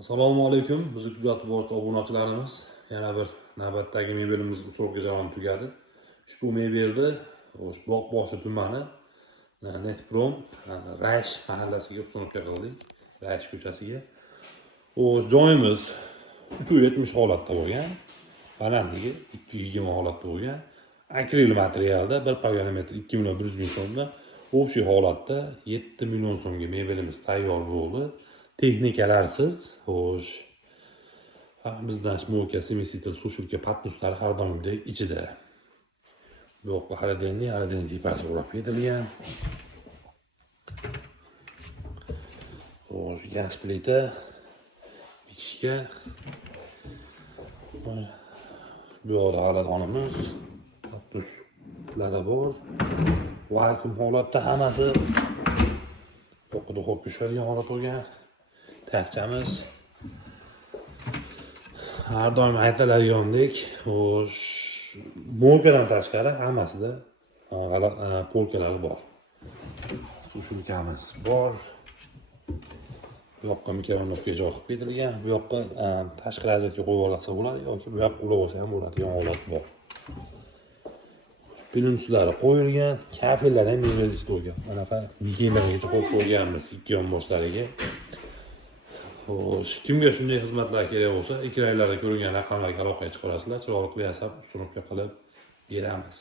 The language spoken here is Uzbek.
Assalomu alaykum. Bizni kuzatib boruvchi obunachilarimiz, yana bir navbatdagi mebelimiz usulga javon tugadi. Ushbu mebelni Buloqboshi tumani Netprom Rash mahallasiga ustunovka qildik. Rash ko'chasiga. Joyimiz 370 holatda bo'lgan. Balandligi 220 holatda bo'lgan. Akril materialda 1 parametr 2 million 100 ming so'mda общий holatda 7 million so'mga mebelimiz tayyor bo'ldi. Texnikalarsiz, xo'sh. Bizdan shmoka, semisitel, sushilka, patnuslar har doimgidek ichida. Bu yoqqa xolodilnik tepasi o'rab ketilgan. Xo'sh, gaz plita ichishga. Bu yoqda xolodonimiz, patnuslari bor. Vakuum holatda hammasi. Yoqda xo'p pishadigan holat bo'lgan. Taxchamiz har doim aytiladigandek, xo'sh, mo'lkadan tashqari hammasida polkalar bor. Sushilkamiz bor. Bu yoqqa mikrofonga joy qilib ketilgan. Bu yoqqa tashqi razvedka qo'yib olsa bo'ladi yoki bu yoqqa ulab olsa ham bo'ladigan holat bor. Pilinslari qo'yilgan, kafellar ham mebelda bo'lgan. Bunaqa migelargacha qo'yib qo'yganmiz ikki yonboshlariga. Xo'sh, kimga shunday xizmatlar kerak bo'lsa, ekranglarda ko'ringan raqamlarga aloqaga chiqarasizlar, chiroyli yasab, ustunovka qilib beramiz.